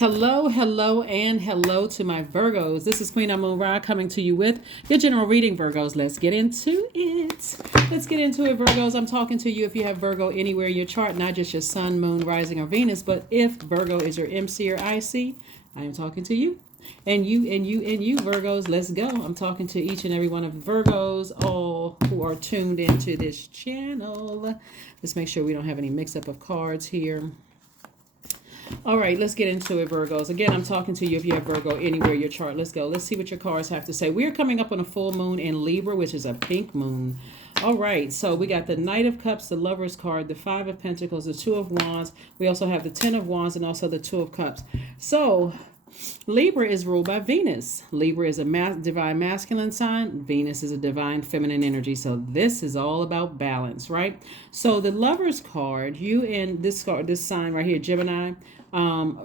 Hello, hello, and hello to my Virgos. This is Queen Moon Ra coming to you with your general reading, Virgos. Let's get into it. Let's get into it, Virgos. I'm talking to you if you have Virgo anywhere in your chart, not just your sun, moon, rising, or Venus, but if Virgo is your MC or IC, I am talking to you. And you, Virgos, let's go. I'm talking to each and every one of the Virgos, all who are tuned into this channel. Let's make sure we don't have any mix-up of cards here. All right, let's get into it, Virgos. Again, I'm talking to you if you have Virgo anywhere in your chart. Let's go. Let's see what your cards have to say. We are coming up on a full moon in Libra, which is a pink moon. All right, so we got the Knight of Cups, the Lover's card, the Five of Pentacles, the Two of Wands. We also have the Ten of Wands and also the Two of Cups. So Libra is ruled by Venus. Libra is a divine masculine sign. Venus is a divine feminine energy. So this is all about balance, right? So the Lover's card, you and this sign right here, Gemini,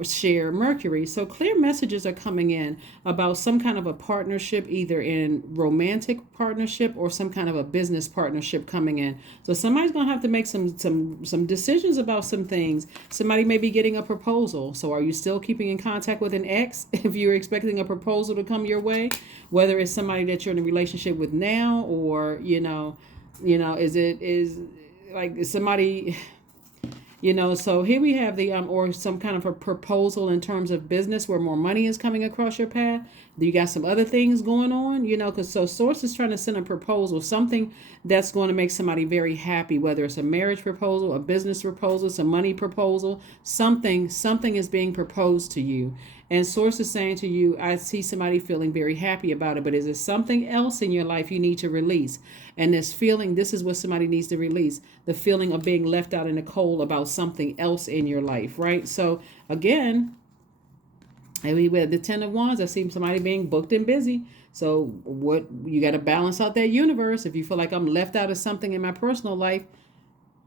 share Mercury. So clear messages are coming in about some kind of a partnership, either in romantic partnership or some kind of a business partnership coming in. So somebody's going to have to make some decisions about some things. Somebody may be getting a proposal. So are you still keeping in contact with an ex if you're expecting a proposal to come your way? Whether it's somebody that you're in a relationship with now, or is somebody. So here we have the or some kind of a proposal in terms of business where more money is coming across your path. You got some other things going on, because Source is trying to send a proposal, something that's going to make somebody very happy, whether it's a marriage proposal, a business proposal, some money proposal, something is being proposed to you. And Source is saying to you, I see somebody feeling very happy about it, but is there something else in your life you need to release? And this feeling, this is what somebody needs to release, the feeling of being left out in the cold about something else in your life, right? So again, we had the Ten of Wands. I see somebody being booked and busy. So what you got to balance out that universe. If you feel like I'm left out of something in my personal life,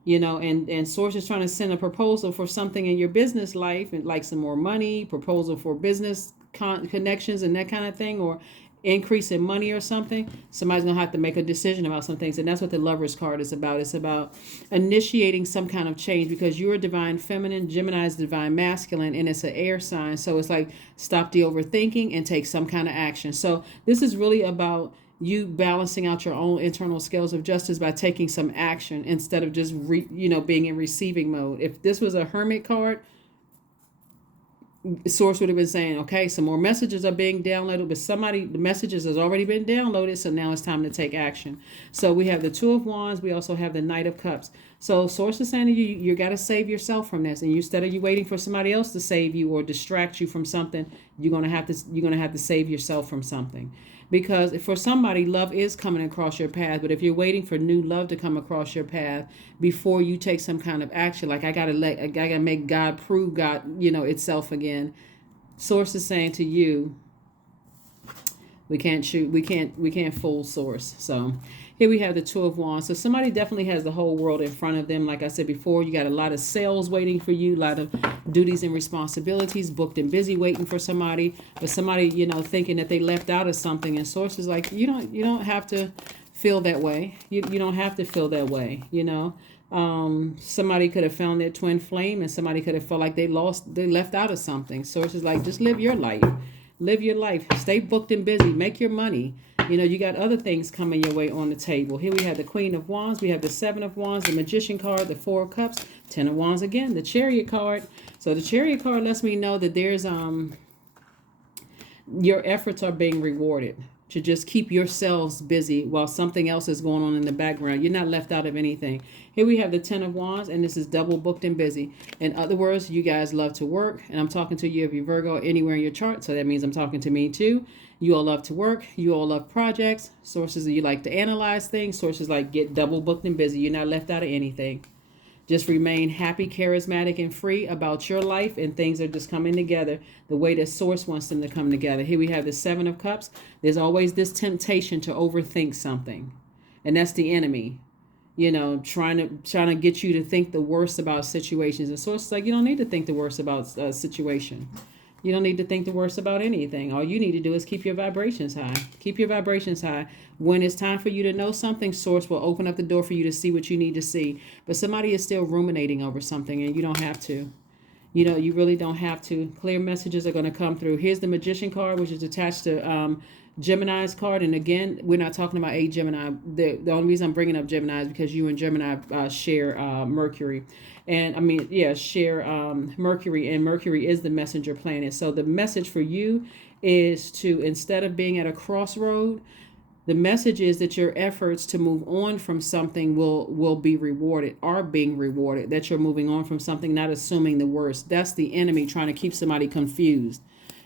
and Source is trying to send a proposal for something in your business life, and like some more money, proposal for business connections and that kind of thing, or increase in money or something. Somebody's gonna have to make a decision about some things, and that's what the Lover's card is about. It's about initiating some kind of change, because you're a divine feminine, Gemini is divine masculine, and it's an air sign. So it's like, stop the overthinking and take some kind of action. So this is really about you balancing out your own internal scales of justice by taking some action instead of just being in receiving mode. If this was a Hermit card, Source would have been saying, okay, some more messages are being downloaded, but the messages has already been downloaded, so now it's time to take action. So we have the Two of Wands, we also have the Knight of Cups. So Source is saying to you got to save yourself from this, and instead of you waiting for somebody else to save you or distract you from something, you're gonna have to save yourself from something. Because for somebody, love is coming across your path, but if you're waiting for new love to come across your path before you take some kind of action, like I gotta make God prove God, itself again. Source is saying to you, we can't fool Source. So here we have the Two of Wands. So somebody definitely has the whole world in front of them. Like I said before, you got a lot of sales waiting for you, a lot of duties and responsibilities, booked and busy waiting for somebody. But somebody, thinking that they left out of something. And Source is like, you don't have to feel that way. You don't have to feel that way, Somebody could have found their twin flame, and somebody could have felt like they left out of something. Source is like, just live your life. Live your life. Stay booked and busy. Make your money. You got other things coming your way on the table. Here we have the Queen of Wands. We have the Seven of Wands, the Magician card, the Four of Cups, Ten of Wands again, the Chariot card. So the Chariot card lets me know that there's your efforts are being rewarded. To just keep yourselves busy while something else is going on in the background. You're not left out of anything. Here we have the Ten of Wands, and this is double booked and busy. In other words, you guys love to work, and I'm talking to you if you're Virgo anywhere in your chart, so that means I'm talking to me too. You all love to work. You all love projects. Sources, you like to analyze things. Sources like get double booked and busy. You're not left out of anything. Just remain happy, charismatic, and free about your life, and things are just coming together the way that Source wants them to come together. Here we have the Seven of Cups. There's always this temptation to overthink something, and that's the enemy, trying to get you to think the worst about situations. And Source is like, you don't need to think the worst about a situation. You don't need to think the worst about anything. All you need to do is keep your vibrations high. Keep your vibrations high. When it's time for you to know something, Source will open up the door for you to see what you need to see. But somebody is still ruminating over something, and you don't have to. You really don't have to. Clear messages are going to come through. Here's the Magician card, which is attached to Gemini's card. And again, we're not talking about a Gemini. The only reason I'm bringing up Gemini is because you and Gemini share Mercury. And I mean, yeah, share Mercury. And Mercury is the messenger planet. So the message for you is to, instead of being at a crossroad, the message is that your efforts to move on from something will be rewarded, are being rewarded, that you're moving on from something, not assuming the worst. That's the enemy trying to keep somebody confused.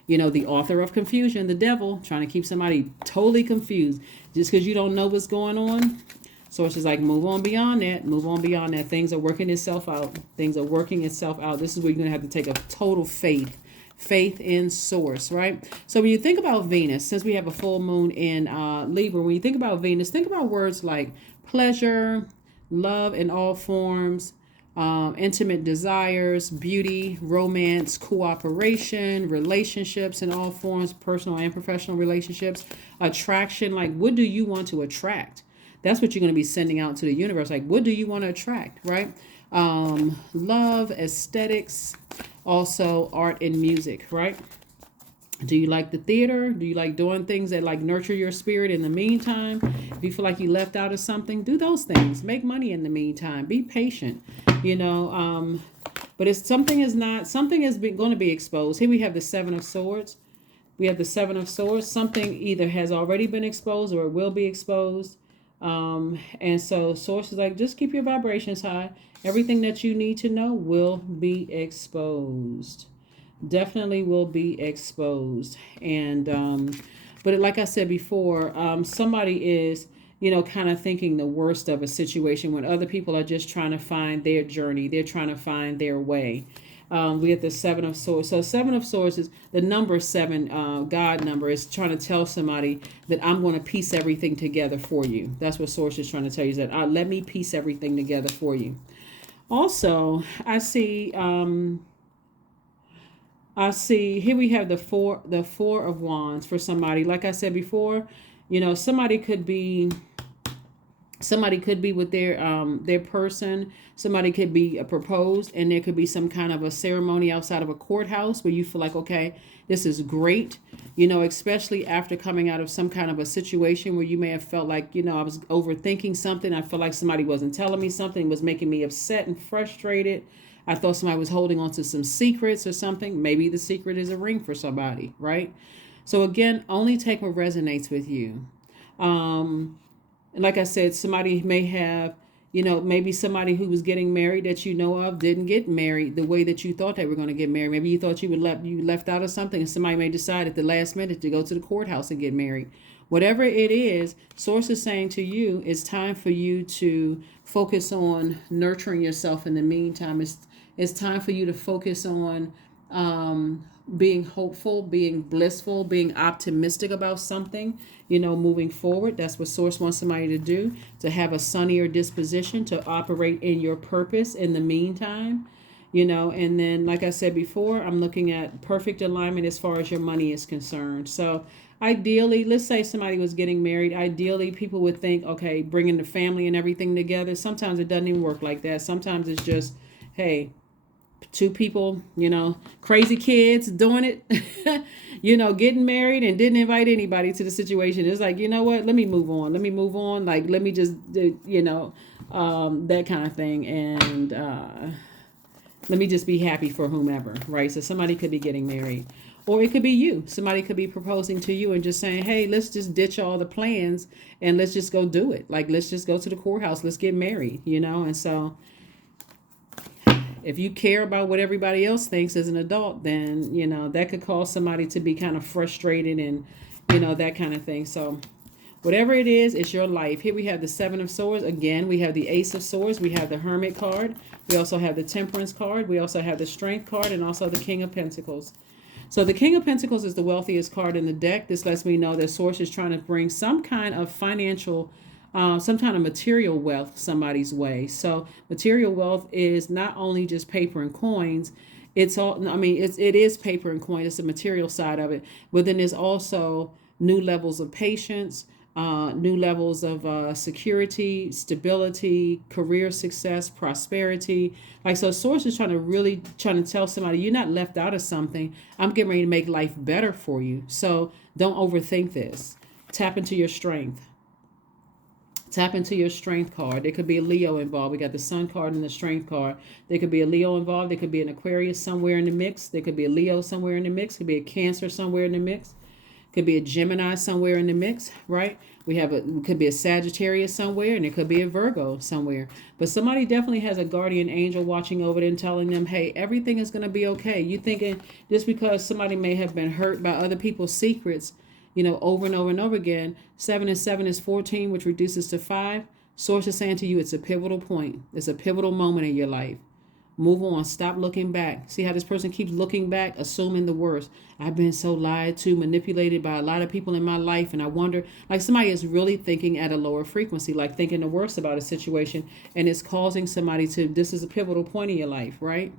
The author of confusion, the devil, trying to keep somebody totally confused. Just because you don't know what's going on. So it's just like, move on beyond that. Move on beyond that. Things are working itself out. Things are working itself out. This is where you're going to have to take a total faith in source, right? So when you think about Venus, since we have a full moon in Libra, when you think about Venus, think about words like pleasure, love in all forms, intimate desires, beauty, romance, cooperation, relationships in all forms, personal and professional relationships, attraction. Like, what do you want to attract? That's what you're going to be sending out to the universe. Like, what do you want to attract, right? Love, aesthetics, also art and music, right? Do you like the theater? Do you like doing things that like nurture your spirit in the meantime? If you feel like you left out of something, do those things. Make money in the meantime. Be patient, but it's something is going to be exposed. Here we have the Seven of Swords. We have the Seven of Swords. Something either has already been exposed or it will be exposed. And so source is like, just keep your vibrations high. Everything that you need to know will be exposed. Definitely will be exposed. And, but like I said before, somebody is, kind of thinking the worst of a situation when other people are just trying to find their journey. They're trying to find their way. We have the Seven of Swords. So Seven of Swords is the number 7, God number, is trying to tell somebody that I'm going to piece everything together for you. That's what Source is trying to tell you, is that let me piece everything together for you. Also, I see here we have the four of Wands for somebody. Like I said before, somebody could be with their person. Somebody could be proposed, and there could be some kind of a ceremony outside of a courthouse where you feel like, okay, this is great, especially after coming out of some kind of a situation where you may have felt like, I was overthinking something. I felt like somebody wasn't telling me something, was making me upset and frustrated. I thought somebody was holding on to some secrets or something. Maybe the secret is a ring for somebody, right? So again, only take what resonates with you. And like I said, somebody may have, maybe somebody who was getting married that you know of didn't get married the way that you thought they were going to get married. Maybe you thought you left out of something, and somebody may decide at the last minute to go to the courthouse and get married. Whatever it is, Source is saying to you, it's time for you to focus on nurturing yourself in the meantime. It's time for you to focus on being hopeful, being blissful, being optimistic about something, moving forward. That's what Source wants somebody to do, to have a sunnier disposition, to operate in your purpose in the meantime, and then, like I said before, I'm looking at perfect alignment as far as your money is concerned. So ideally, let's say somebody was getting married. Ideally, people would think, okay, bringing the family and everything together. Sometimes it doesn't even work like that. Sometimes it's just, hey, 2 people, crazy kids doing it, getting married and didn't invite anybody to the situation. It's like, what? Let me move on. Like, let me just, that kind of thing. And let me just be happy for whomever, right? So somebody could be getting married, or it could be you. Somebody could be proposing to you and just saying, hey, let's just ditch all the plans and let's just go do it. Like, let's just go to the courthouse. Let's get married, and so if you care about what everybody else thinks as an adult, then, that could cause somebody to be kind of frustrated and, that kind of thing. So whatever it is, it's your life. Here we have the Seven of Swords. Again, we have the Ace of Swords. We have the Hermit card. We also have the Temperance card. We also have the Strength card, and also the King of Pentacles. So the King of Pentacles is the wealthiest card in the deck. This lets me know that Source is trying to bring some kind of financial some kind of material wealth somebody's way. So material wealth is not only just paper and coins. It's all, it is paper and coin. It's the material side of it. But then there's also new levels of patience, new levels of security, stability, career success, prosperity. Like, so source is trying to tell somebody you're not left out of something. I'm getting ready to make life better for you. So don't overthink this. Tap into your strength. Tap into your strength card. There could be a Leo involved. We got the Sun card and the strength card. There could be a Leo involved. There could be an Aquarius somewhere in the mix. There could be a Leo somewhere in the mix. Could be a Cancer somewhere in the mix. Could be a Gemini somewhere in the mix, right? Could be a Sagittarius somewhere, and it could be a Virgo somewhere. But somebody definitely has a guardian angel watching over them, telling them, hey, everything is going to be okay. You thinking just because somebody may have been hurt by other people's secrets, over and over and over again. 7 and 7 is 14, which reduces to 5. Source is saying to you, it's a pivotal point. It's a pivotal moment in your life. Move on. Stop looking back. See how this person keeps looking back, assuming the worst. I've been so lied to, manipulated by a lot of people in my life. And I wonder, like, somebody is really thinking at a lower frequency, like thinking the worst about a situation. And it's causing somebody this is a pivotal point in your life, right?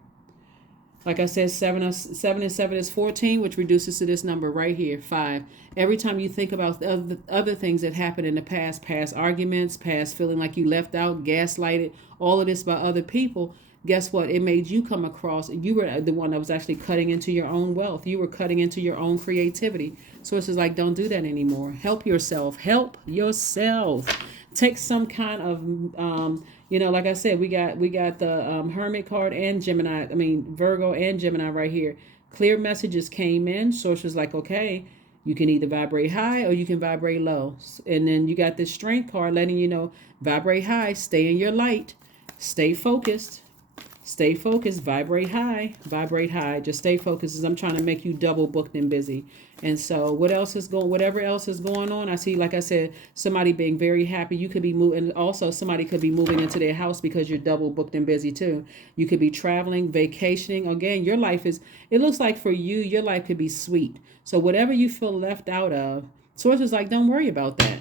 Like I said, 7 and 7 is 14, which reduces to this number right here, 5. Every time you think about the other things that happened in the past arguments, past feeling like you left out, gaslighted, all of this by other people, guess what? It made you come across, you were the one that was actually cutting into your own wealth. You were cutting into your own creativity. So it's just like, don't do that anymore. Help yourself. Help yourself. Take some kind of, like I said, we got the Hermit card and Virgo and Gemini right here. Clear messages came in. Source was like, okay, you can either vibrate high or you can vibrate low. And then you got this Strength card letting you know, vibrate high, stay in your light, stay focused. Stay focused, vibrate high, just stay focused, as I'm trying to make you double booked and busy. And so whatever else is going on, I see, like I said, somebody being very happy. You could be moving, also somebody could be moving into their house because you're double booked and busy too. You could be traveling, vacationing. Again, it looks like for you, your life could be sweet. So whatever you feel left out of, Source is like, don't worry about that.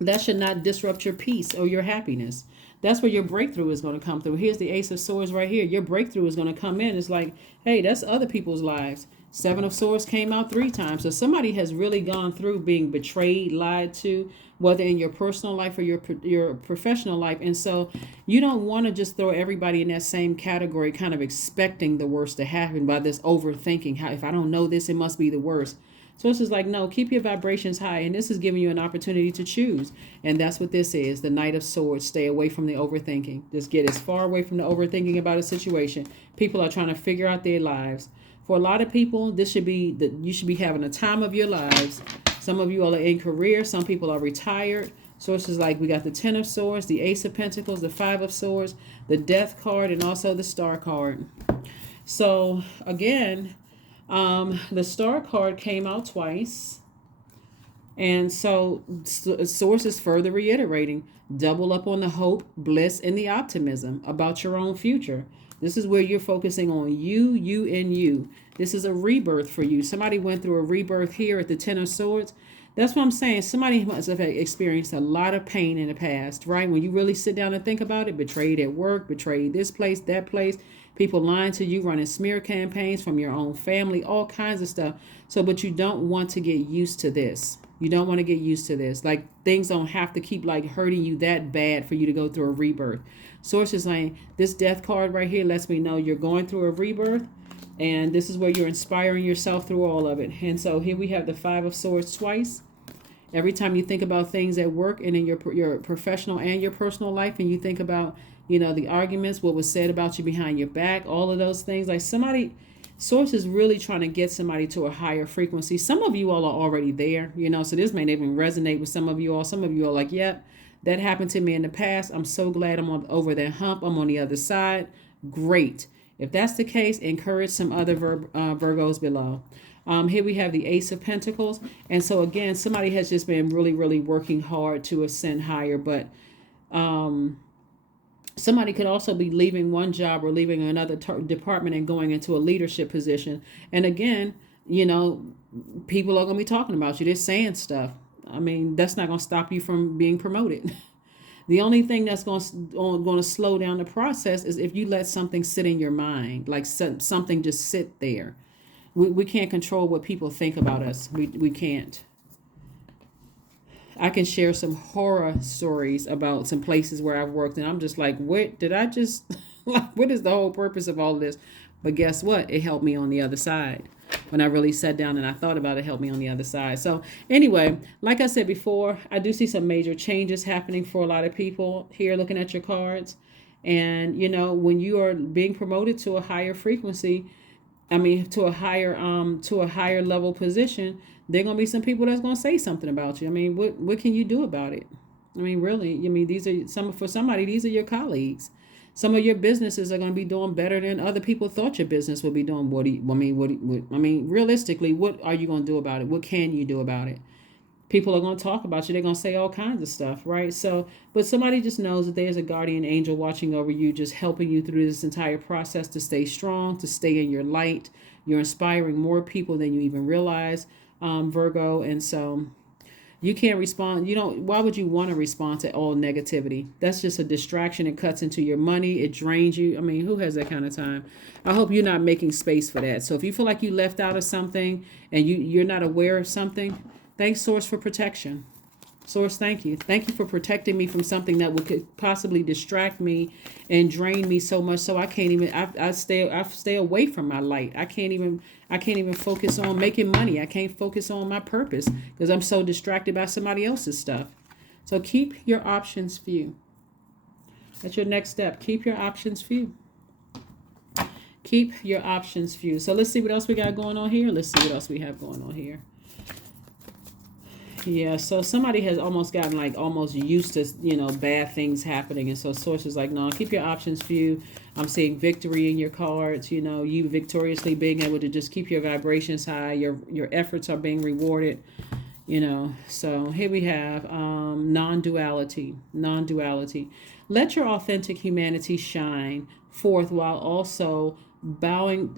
That should not disrupt your peace or your happiness. That's where your breakthrough is going to come through. Here's the Ace of Swords right here. Your breakthrough is going to come in. It's like, hey, that's other people's lives. 7 of Swords came out 3 times. So somebody has really gone through being betrayed, lied to, whether in your personal life or your professional life. And so you don't want to just throw everybody in that same category, kind of expecting the worst to happen by this overthinking. How, if I don't know this, it must be the worst. So it's just like, no, keep your vibrations high. And this is giving you an opportunity to choose. And that's what this is. The Knight of Swords. Stay away from the overthinking. Just get as far away from the overthinking about a situation. People are trying to figure out their lives. For a lot of people, you should be having a time of your lives. Some of you all are in career. Some people are retired. So it's just like, we got the 10 of Swords, the Ace of Pentacles, the 5 of Swords, the Death card, and also the Star card. So again, the Star card came out twice. And so Source is further reiterating, double up on the hope, bliss, and the optimism about your own future. This is where you're focusing on you, and you. This is a rebirth for you. Somebody went through a rebirth here at the 10 of Swords. That's what I'm saying. Somebody must have experienced a lot of pain in the past, right? When you really sit down and think about it, betrayed at work, betrayed this place, that place, people lying to you, running smear campaigns from your own family, all kinds of stuff. So, but you don't want to get used to this. You don't want to get used to this. Like, things don't have to keep like hurting you that bad for you to go through a rebirth. Source is saying, this Death card right here lets me know you're going through a rebirth. And this is where you're inspiring yourself through all of it. And so here we have the 5 of Swords twice. Every time you think about things at work and in your professional and your personal life, and you think about, the arguments, what was said about you behind your back, all of those things, like Source is really trying to get somebody to a higher frequency. Some of you all are already there, so this may even resonate with some of you all. Some of you are like, yep, that happened to me in the past. I'm so glad I'm over that hump. I'm on the other side. Great. If that's the case, encourage some other Virgos below. Here we have the Ace of Pentacles. And so again, somebody has just been really, really working hard to ascend higher. But somebody could also be leaving one job or leaving another department and going into a leadership position. And again, people are going to be talking about you. They're saying stuff. That's not going to stop you from being promoted. The only thing that's going to slow down the process is if you let something sit in your mind, like something just sit there. We can't control what people think about us. We can't. I can share some horror stories about some places where I've worked, and I'm just like, what did I just, what is the whole purpose of all this? But guess what? It helped me on the other side. When I really sat down and I thought about it, helped me on the other side. So anyway, like I said before, I do see some major changes happening for a lot of people here looking at your cards. And, when you are being promoted to a higher frequency, to a higher level position, there are going to be some people that's going to say something about you. I mean, what can you do about it? I mean, really, these are for somebody, these are your colleagues. Some of your businesses are going to be doing better than other people thought your business would be doing. Realistically, what are you going to do about it? What can you do about it? People are going to talk about you. They're going to say all kinds of stuff, right? So, but somebody just knows that there's a guardian angel watching over you, just helping you through this entire process to stay strong, to stay in your light. You're inspiring more people than you even realize, Virgo. And so you can't respond. Why would you want to respond to all negativity? That's just a distraction. It cuts into your money. It drains you. I mean, who has that kind of time? I hope you're not making space for that. So if you feel like you left out of something and you're not aware of something, thanks, Source, for protection. Source, thank you. Thank you for protecting me from something that could possibly distract me and drain me so much so I can't even. I stay away from my light. I can't even focus on making money. I can't focus on my purpose because I'm so distracted by somebody else's stuff. So keep your options few. That's your next step. Keep your options few. Keep your options few. So let's see what else we got going on here. Let's see what else we have going on here. Yeah, so somebody has almost gotten almost used to, bad things happening. And so Source is like, no, keep your options few. I'm seeing victory in your cards, you victoriously being able to just keep your vibrations high. Your efforts are being rewarded, So here we have non-duality. Let your authentic humanity shine forth while also bowing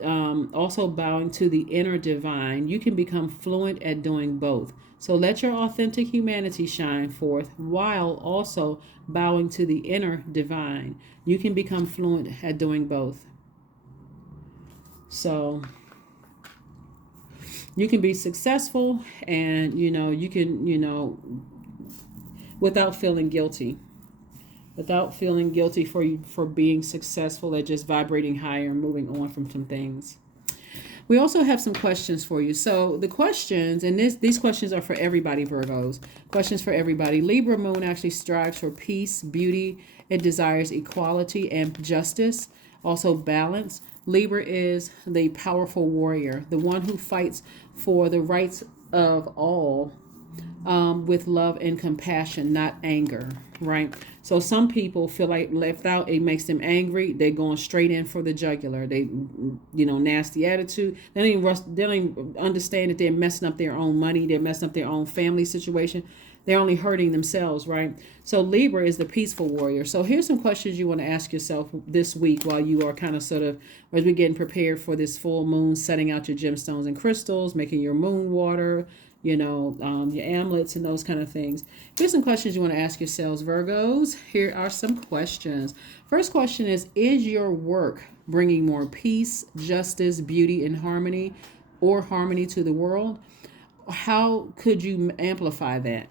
to the inner divine. You can become fluent at doing both. So let your authentic humanity shine forth while also bowing to the inner divine. You can become fluent at doing both. So you can be successful and, you can, without feeling guilty. Without feeling guilty for being successful at just vibrating higher and moving on from some things. We also have some questions for you. So the questions, and these questions are for everybody, Virgos. Questions for everybody. Libra moon actually strives for peace, beauty. It desires equality and justice. Also balance. Libra is the powerful warrior, the one who fights for the rights of all with love and compassion, not anger, right? So some people feel like left out, it makes them angry. They're going straight in for the jugular. They, nasty attitude. They don't even understand that they're messing up their own money. They're messing up their own family situation. They're only hurting themselves, right? So Libra is the peaceful warrior. So here's some questions you want to ask yourself this week while you are kind of as we're getting prepared for this full moon, setting out your gemstones and crystals, making your moon water, your amulets and those kind of things. Here's some questions you want to ask yourselves, Virgos. Here are some questions. First question is your work bringing more peace, justice, beauty, and harmony, or harmony to the world? How could you amplify that?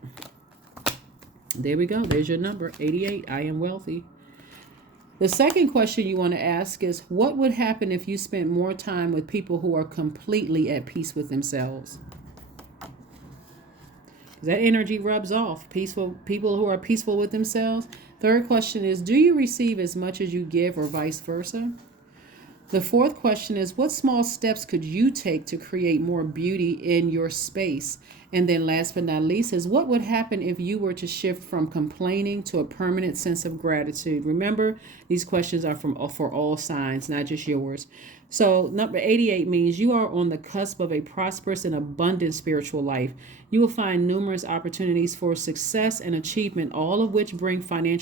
There we go. There's your number, 88. I am wealthy. The second question you want to ask is, what would happen if you spent more time with people who are completely at peace with themselves? That energy rubs off. Peaceful people who are peaceful with themselves. Third question is, do you receive as much as you give or vice versa? The fourth question is, what small steps could you take to create more beauty in your space? And then last but not least is, what would happen if you were to shift from complaining to a permanent sense of gratitude? Remember, these questions are for all signs, not just yours. So number 88 means you are on the cusp of a prosperous and abundant spiritual life. You will find numerous opportunities for success and achievement, all of which bring financial